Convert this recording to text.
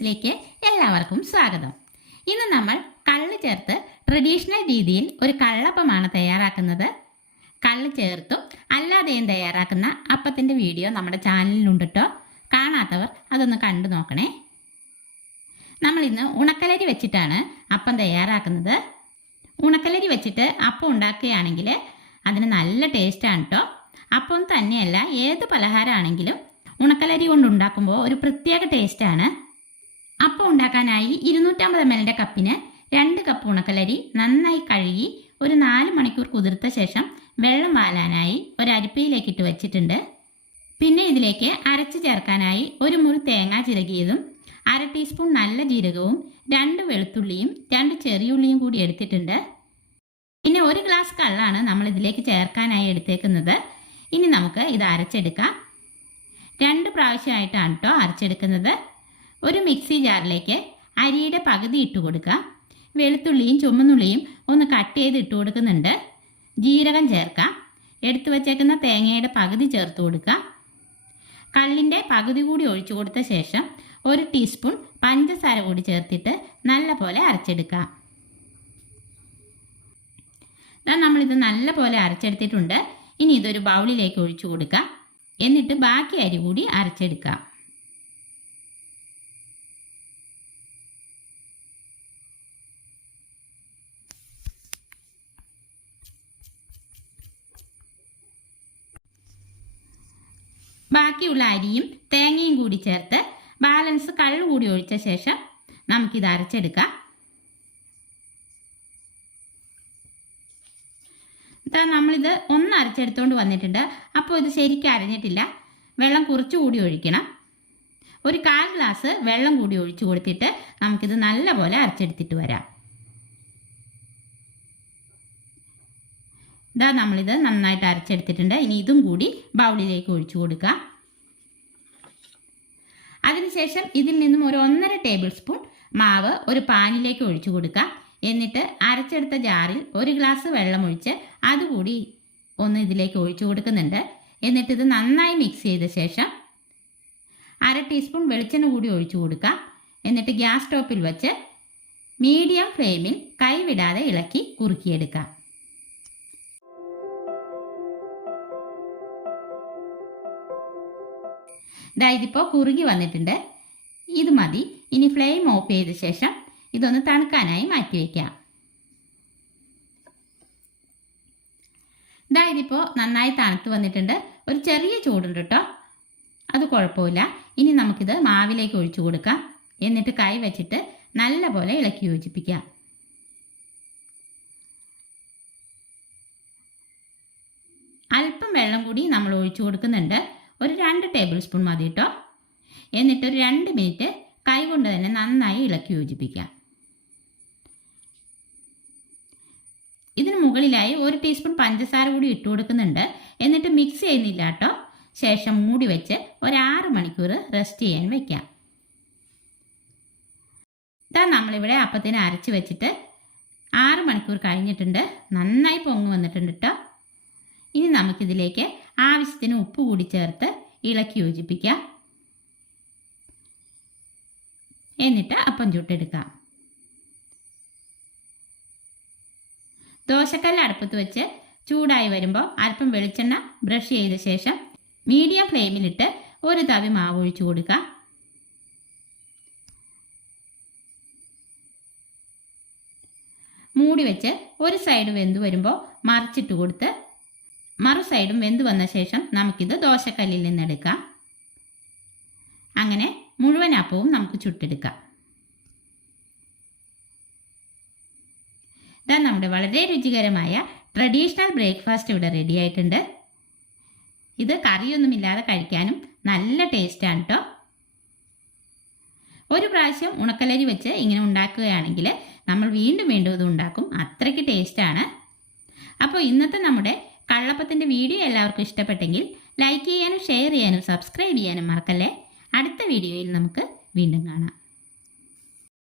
കുക്കിങ്സിലേക്ക് എല്ലാവർക്കും സ്വാഗതം. ഇന്ന് നമ്മൾ കള്ള് ചേർത്ത് ട്രഡീഷണൽ രീതിയിൽ ഒരു കള്ളപ്പമാണ് തയ്യാറാക്കുന്നത്. കള്ള് ചേർത്തും അല്ലാതെയും തയ്യാറാക്കുന്ന അപ്പത്തിന്റെ വീഡിയോ നമ്മുടെ ചാനലിലുണ്ട് കേട്ടോ കാണാത്തവർ അതൊന്ന് കണ്ടു നോക്കണേ. നമ്മൾ ഇന്ന് ഉണക്കലരി വെച്ചിട്ടാണ് അപ്പം തയ്യാറാക്കുന്നത്. ഉണക്കലരി വെച്ചിട്ട് അപ്പം ഉണ്ടാക്കുകയാണെങ്കിൽ അതിന് നല്ല ടേസ്റ്റാണ് കേട്ടോ അപ്പം തന്നെയല്ല ഏത് പലഹാരമാണെങ്കിലും ഉണക്കലരി കൊണ്ട് ഉണ്ടാക്കുമ്പോൾ ഒരു പ്രത്യേക ടേസ്റ്റാണ് ഉണ്ടാക്കാനായി ഇരുന്നൂറ്റമ്പത് എം എല്ലിന്റെ കപ്പിന് രണ്ട് കപ്പ് ഉണക്കലരി നന്നായി കഴുകി ഒരു നാല് മണിക്കൂർ കുതിർത്ത ശേഷം വെള്ളം വാലാനായി ഒരു അരിപ്പയിലേക്ക് വെച്ചിട്ടുണ്ട്. പിന്നെ ഇതിലേക്ക് അരച്ച് ചേർക്കാനായി ഒരു മുറി തേങ്ങ ചിരകിയതും അര ടീസ്പൂൺ നല്ല ജീരകവും രണ്ട് വെളുത്തുള്ളിയും രണ്ട് ചെറിയുള്ളിയും കൂടി എടുത്തിട്ടുണ്ട്. പിന്നെ ഒരു ഗ്ലാസ് കള്ളാണ് നമ്മൾ ഇതിലേക്ക് ചേർക്കാനായി എടുത്തേക്കുന്നത്. ഇനി നമുക്ക് ഇത് അരച്ചെടുക്കാം. രണ്ട് പ്രാവശ്യമായിട്ടാണ് കേട്ടോ അരച്ചെടുക്കുന്നത്. ഒരു മിക്സി ജാറിലേക്ക് അരിയുടെ പകുതി ഇട്ട് കൊടുക്കുക. വെളുത്തുള്ളിയും ചുമന്നുള്ളിയും ഒന്ന് കട്ട് ചെയ്ത് ഇട്ട് കൊടുക്കുന്നുണ്ട്. ജീരകം ചേർക്കാം എടുത്തു വച്ചേക്കുന്ന തേങ്ങയുടെ പകുതി ചേർത്ത് കൊടുക്കുക. കള്ളിന്റെ പകുതി കൂടി ഒഴിച്ചു കൊടുത്ത ശേഷം ഒരു ടീസ്പൂൺ പഞ്ചസാര കൂടി ചേർത്തിട്ട് നല്ലപോലെ അരച്ചെടുക്കാം ഇതാ നമ്മളിത് നല്ലപോലെ അരച്ചെടുത്തിട്ടുണ്ട്. ഇനി ഇതൊരു ബൗളിലേക്ക് ഒഴിച്ചു കൊടുക്കാം എന്നിട്ട് ബാക്കി അരി കൂടി അരച്ചെടുക്കാം ബാക്കിയുള്ള അരിയും തേങ്ങയും കൂടി ചേർത്ത് ബാലൻസ് കള്ളു കൂടി ഒഴിച്ച ശേഷം നമുക്കിത് അരച്ചെടുക്കാം. ഇതാ നമ്മളിത് ഒന്ന് അരച്ചെടുത്തുകൊണ്ട് വന്നിട്ടുണ്ട്. അപ്പോൾ ഇത് ശരിക്കും അരഞ്ഞിട്ടില്ല. വെള്ളം കുറച്ച് കൂടി ഒഴിക്കണം. ഒരു കാൽ ഗ്ലാസ് വെള്ളം കൂടി ഒഴിച്ചു കൊടുത്തിട്ട് നമുക്കിത് നല്ലപോലെ അരച്ചെടുത്തിട്ട് വരാം. ഇതാ നമ്മളിത് നന്നായിട്ട് അരച്ചെടുത്തിട്ടുണ്ട്. ഇനി ഇതും കൂടി ബൗളിലേക്ക് ഒഴിച്ചു കൊടുക്കുക അതിനുശേഷം ഇതിൽ നിന്നും ഒരു ഒന്നര ടേബിൾ സ്പൂൺ മാവ് ഒരു പാനിലേക്ക് ഒഴിച്ചു കൊടുക്കുക എന്നിട്ട് അരച്ചെടുത്ത ജാറിൽ ഒരു ഗ്ലാസ് വെള്ളം ഒഴിച്ച് അതുകൂടി ഒന്ന് ഇതിലേക്ക് ഒഴിച്ചു കൊടുക്കുന്നുണ്ട്. എന്നിട്ട് ഇത് നന്നായി മിക്സ് ചെയ്ത ശേഷം അര ടീസ്പൂൺ വെളിച്ചെണ്ണ കൂടി ഒഴിച്ചു കൊടുക്കുക എന്നിട്ട് ഗ്യാസ് സ്റ്റോപ്പിൽ വെച്ച് മീഡിയം ഫ്ലെയിമിൽ കൈവിടാതെ ഇളക്കി കുറുക്കിയെടുക്കാം. ഇതാ ഇതിപ്പോൾ കുറുകി വന്നിട്ടുണ്ട്. ഇത് മതി. ഇനി ഫ്ലെയിം ഓഫ് ചെയ്ത ശേഷം ഇതൊന്ന് തണുക്കാനായി മാറ്റി വയ്ക്കാം ഇതാ ഇതിപ്പോൾ നന്നായി തണുത്ത് വന്നിട്ടുണ്ട്. ഒരു ചെറിയ ചൂടുണ്ട് കേട്ടോ. അത് കുഴപ്പമില്ല. ഇനി നമുക്കിത് മാവിലേക്ക് ഒഴിച്ചു കൊടുക്കാം. എന്നിട്ട് കൈ വെച്ചിട്ട് നല്ലപോലെ ഇളക്കി യോജിപ്പിക്കാം. അല്പം വെള്ളം കൂടി നമ്മൾ ഒഴിച്ചു കൊടുക്കുന്നുണ്ട്. ഒരു രണ്ട് ടേബിൾ സ്പൂൺ മതി കേട്ടോ എന്നിട്ട് ഒരു രണ്ട് മിനിറ്റ് കൈ കൊണ്ട് തന്നെ നന്നായി ഇളക്കി യോജിപ്പിക്കാം. ഇതിന് മുകളിലായി ഒരു ടീസ്പൂൺ പഞ്ചസാര കൂടി ഇട്ട് കൊടുക്കുന്നുണ്ട്. എന്നിട്ട് മിക്സ് ചെയ്യുന്നില്ല കേട്ടോ ശേഷം മൂടി വെച്ച് ഒരു മണിക്കൂർ റെസ്റ്റ് ചെയ്യാൻ വെക്കാം. ഇതാ നമ്മളിവിടെ അപ്പത്തിന് അരച്ച് വെച്ചിട്ട് ആറ് മണിക്കൂർ കഴിഞ്ഞിട്ടുണ്ട്. നന്നായി പൊങ്ങ് വന്നിട്ടുണ്ട് കേട്ടോ ഇനി നമുക്കിതിലേക്ക് ആവശ്യത്തിന് ഉപ്പ് കൂടി ചേർത്ത് ഇളക്കി യോജിപ്പിക്കുക. എന്നിട്ട് അപ്പം ചുട്ടെടുക്കാം. ദോശക്കല്ല് അടുപ്പത്ത് വെച്ച് ചൂടായി വരുമ്പോൾ അല്പം വെളിച്ചെണ്ണ ബ്രഷ് ചെയ്ത ശേഷം മീഡിയം ഫ്ലെയിമിലിട്ട് ഒരു തവി മാവ് ഒഴിച്ചു കൊടുക്കാം മൂടി വെച്ച് ഒരു സൈഡ് വെന്തു വരുമ്പോൾ മറിച്ചിട്ട് കൊടുത്ത് മറു സൈഡും വെന്ത് വന്ന ശേഷം നമുക്കിത് ദോശക്കല്ലിൽ നിന്നെടുക്കാം അങ്ങനെ മുഴുവൻ അപ്പവും നമുക്ക് ചുട്ടെടുക്കാം. ഇതാ നമ്മുടെ വളരെ രുചികരമായ ട്രഡീഷണൽ ബ്രേക്ക്ഫാസ്റ്റ് ഇവിടെ റെഡി ആയിട്ടുണ്ട്. ഇത് കറിയൊന്നുമില്ലാതെ കഴിക്കാനും നല്ല ടേസ്റ്റാണ് കേട്ടോ ഒരു പ്രാവശ്യം ഉണക്കലരി വെച്ച് ഇങ്ങനെ ഉണ്ടാക്കുകയാണെങ്കിൽ നമ്മൾ വീണ്ടും വീണ്ടും ഇത് ഉണ്ടാക്കും. അത്രയ്ക്ക് ടേസ്റ്റാണ് അപ്പോൾ ഇന്നത്തെ നമ്മുടെ കള്ളപ്പത്തിന്റെ വീഡിയോ എല്ലാവർക്കും ഇഷ്ടപ്പെട്ടെങ്കിൽ ലൈക്ക് ചെയ്യാനും ഷെയർ ചെയ്യാനും സബ്സ്ക്രൈബ് ചെയ്യാനും മറക്കല്ലേ? അടുത്ത വീഡിയോയിൽ നമുക്ക് വീണ്ടും കാണാം.